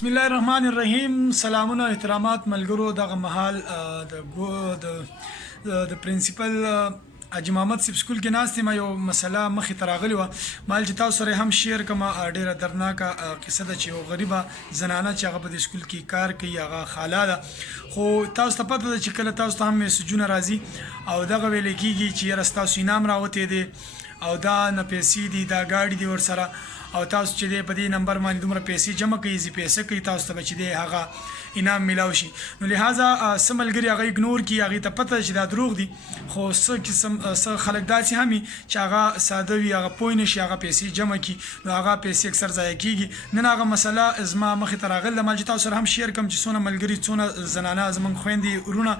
بسم الله الرحمن الرحیم. سلامونه احترامات ملګرو. دغه محل د پرنسپل حاجی محمد صاحب سکول کې ناست یم. یو مسله مخې ته راغلې وه، مال چې تاسو سره هم شیر کومه. ډېره دردناکه قصه ده چې یو غریبه زنانه چې هغه په دې سکول کې کار کوي، هغه خاله ده. خو تاسو ته پته ده چې کله تاسو ته هم میسجونه راځي او دغه ویل کېږي چې یاره ستاسو انعام راوتی دی او دا نه پیسې دي، دا ګاډي دي ورسره، او تاسو چې دی په دې نمبر باندې دومره پیسې جمع کوي، زی پیسې کوي، تاسو ته به چې دی هغه انعام میلاو شي. نو لہٰذا څه ملګري هغه اګنور کړي، هغې ته پته چې دا دروغ دي. خو څه خلک داسې هم وي چې هغه ساده وي، هغه پوه نه شي، هغه پیسې جمع کړي، نو هغه پیسې اکثر ضایع کېږي. نن هغه مسله زما مخې ته راغله ده، مال چې تاسو سره هم شیر کوم چې څونه ملګري، څونه زنانه زموږ خویندې ورونه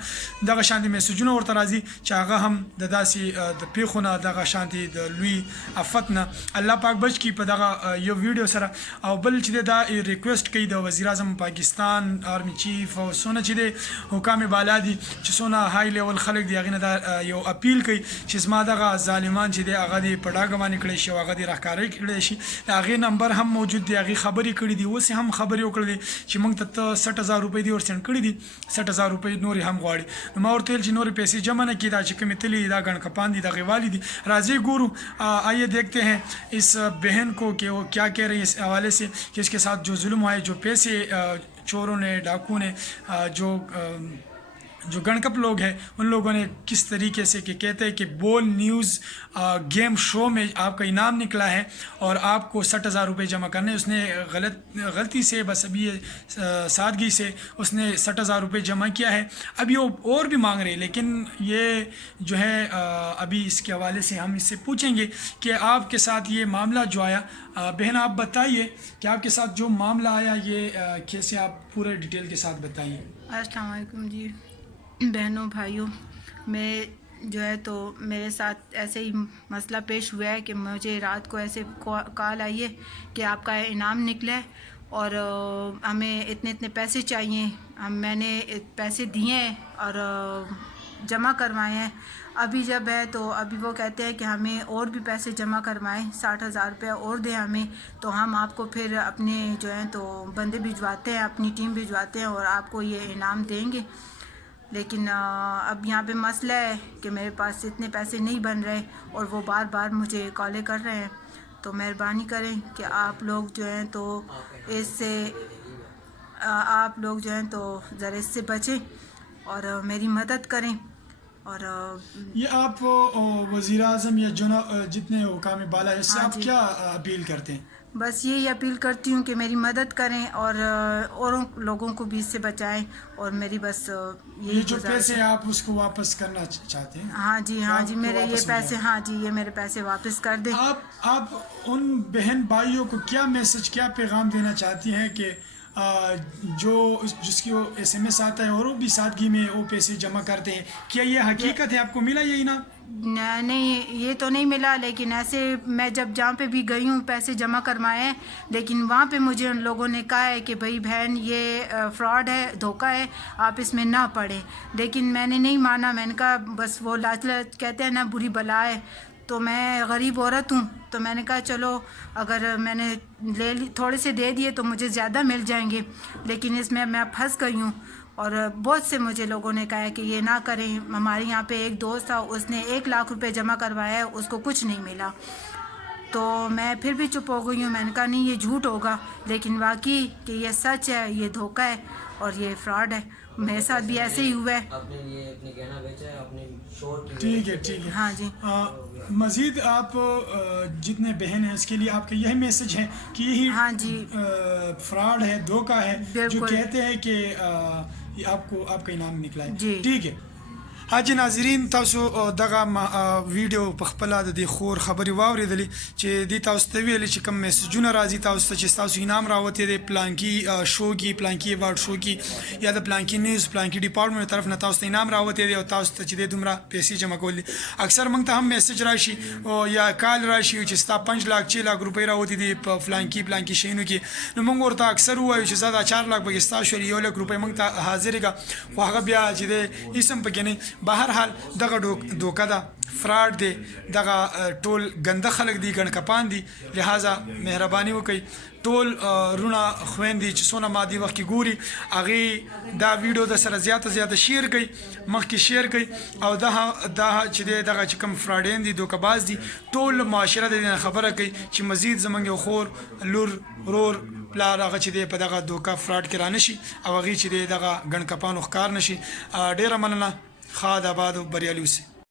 دغه شانتې میسجونه ورته راځي چې هغه هم د داسې د پیښو نه، دغه شانتې د لوی افت نه الله پاک بچ کړي په دغه یو ویډیو سره. او بل چې دی دا ریکویسټ کوي د وزیر اعظم پاکستان آرمی چیف او څونه چې دی حکام بالا دي چې څونه های لیول خلک دي، هغې نه دا یو اپیل کوي چې زما دغه ظالمان چې دی هغه دې په ډاګه باندې کړی شي او هغه دې راښکاره کړی شي. د هغې نمبر هم موجود دی، هغې خبرې کړي دي، اوس هم خبرې وکړې دي چې موږ ته 60,000 روپۍ دي ورسینډ کړي دي، 60,000 روپۍ نورې هم غواړي. نو ما ورته ویل چې نورې پیسې جمع نه کړي، دا چې کومې تلي دا ګڼ کپان دي، دغې والي دي. راځئ ګورو، آئیے دیکھتے ہیں اس بہن کو کہ وہ کیا کہہ رہی ہے اس حوالے سے کہ اس کے ساتھ جو ظلم ہوا ہے، جو پیسے چوروں نے، ڈاکو نے، جو گنکپ لوگ ہیں ان لوگوں نے کس طریقے سے کہ کہتے ہیں کہ بول نیوز گیم شو میں آپ کا انعام نکلا ہے اور آپ کو 60,000 روپے جمع کرنے. اس نے غلطی سے بس ابھی سادگی سے اس نے 60,000 روپے جمع کیا ہے. ابھی وہ اور بھی مانگ رہے ہیں، لیکن یہ جو ہے ابھی اس کے حوالے سے ہم اس سے پوچھیں گے کہ آپ کے ساتھ یہ معاملہ جو آیا. بہن آپ بتائیے کہ آپ کے ساتھ جو معاملہ آیا یہ کیسے، آپ پورے ڈیٹیل کے ساتھ بتائیے. السلام علیکم جی بہنوں بھائیوں. میں جو ہے تو میرے ساتھ ایسے ہی مسئلہ پیش ہوا ہے کہ مجھے رات کو ایسے کال آئی ہے کہ آپ کا انعام نکلا ہے اور ہمیں اتنے پیسے چاہیے. میں نے پیسے دیے ہیں اور جمع کروائے ہیں. ابھی جب ہے تو ابھی وہ کہتے ہیں کہ ہمیں اور بھی پیسے جمع کروائیں، 60,000 روپیہ اور دیں ہمیں، تو ہم آپ کو پھر اپنے جو ہیں تو بندے بھجواتے ہیں، اپنی ٹیم بھجواتے ہیں اور آپ کو یہ انعام دیں گے. لیکن اب یہاں پہ مسئلہ ہے کہ میرے پاس اتنے پیسے نہیں بن رہے اور وہ بار بار مجھے کالیں کر رہے ہیں. تو مہربانی کریں کہ آپ لوگ جو ہیں تو اس سے ذرا اس سے بچیں اور میری مدد کریں. اور یہ آپ وزیر اعظم یا جتنے حکام بالا ہے اس سے آپ کیا اپیل کرتے ہیں؟ بس یہی اپیل کرتی ہوں کہ میری مدد کریں اور اوروں لوگوں کو بھی اس سے بچائیں. اور میری بس یہ جو پیسے آپ اس کو واپس کرنا چاہتے ہیں؟ ہاں جی میرے یہ پیسے، ہاں جی یہ میرے پیسے واپس کر دیں. آپ ان بہن بھائیوں کو کیا میسج، کیا پیغام دینا چاہتی ہیں کہ جس کی وہ SMS آتا ہے اور وہ بھی سادگی میں وہ پیسے جمع کرتے ہیں؟ کیا یہ حقیقت ہے؟ آپ کو ملا یہ انعام؟ نہیں یہ تو نہیں ملا، لیکن ایسے میں جب جہاں پہ بھی گئی ہوں پیسے جمع کروائے ہیں، لیکن وہاں پہ مجھے ان لوگوں نے کہا ہے کہ بھائی بہن یہ فراڈ ہے، دھوکہ ہے، آپ اس میں نہ پڑیں. لیکن میں نے نہیں مانا. میں نے کہا بس وہ لالچ کہتے ہیں نا بری بلا ہے، تو میں غریب عورت ہوں، تو میں نے کہا چلو اگر میں نے تھوڑے سے دے دیے تو مجھے زیادہ مل جائیں گے. لیکن اس میں پھنس گئی ہوں اور بہت سے مجھے لوگوں نے کہا ہے کہ یہ نہ کریں. ہمارے یہاں پہ ایک دوست تھا، اس نے 1 لاکھ روپے جمع کروایا ہے، اس کو کچھ نہیں ملا. تو میں پھر بھی چپ ہو گئی ہوں. میں نے کہا نہیں یہ جھوٹ ہوگا، لیکن واقعی کہ یہ سچ ہے، یہ دھوکہ ہے اور یہ فراڈ ہے. میرے ساتھ بھی ایسے ہی ہوا ہے. ٹھیک ہے ہاں جی. مزید آپ جتنے بہن ہیں اس کے لیے آپ کا یہی میسج ہے کہ یہی ہاں جی فراڈ ہے، دھوکہ ہے جو کہتے ہیں کہ آپ کا انعام نکلا ہے. ٹھیک ہے. ها جی ناظرین، تاسو دغه ویډیو په خپل د دې خور خبري واوریدلې چې دی تاسو ته ویل چې کوم میسجونه راځي تاسو ته چې تاسو انعام راوته دی پلانکی شو کې، پلانکی ایوارډ شو کې یا د پلانکی نیوز پلانکی ډپارټمنټ طرف نه تاسو ته انعام راوته دی او تاسو ته چې د دومره پیسې جمع کول دي. اکثر موږ ته هم میسج راشي او یا کال راشي چې ستا 5 لاک 6 لاک روپۍ راوته دي په پلانکی شینو کې. نو موږ ورته اکثر وایو چې زدا 4 لاک بګستا شو 1 لاک روپۍ موږ ته حاضر کا، خو هغه بیا چې د اسم پکې نه بهر حال دغه دوکه ده فراډ دی دغه ټول ګنده خلک دي ګڼ کپان دي لہذا مهرباني وکړئ ټول رونه خويندې چې څونه مادي وخت کې ګوري هغه دا ویډیو د سره زیاته شیر کړئ مخکې شیر کړئ او دا چې دغه چې کوم فراډین دي دوکه‌باز دي ټول معاشره د خبره کوي چې مزید زمونږ یو خور لور رور پلار هغه چې دی په دغه دوکه فراډ کې رانشي او هغه چې دی دغه ګڼ کپانو ښکار نشي. ډیره مننه. ښاد آباد او بریالي اوسئ.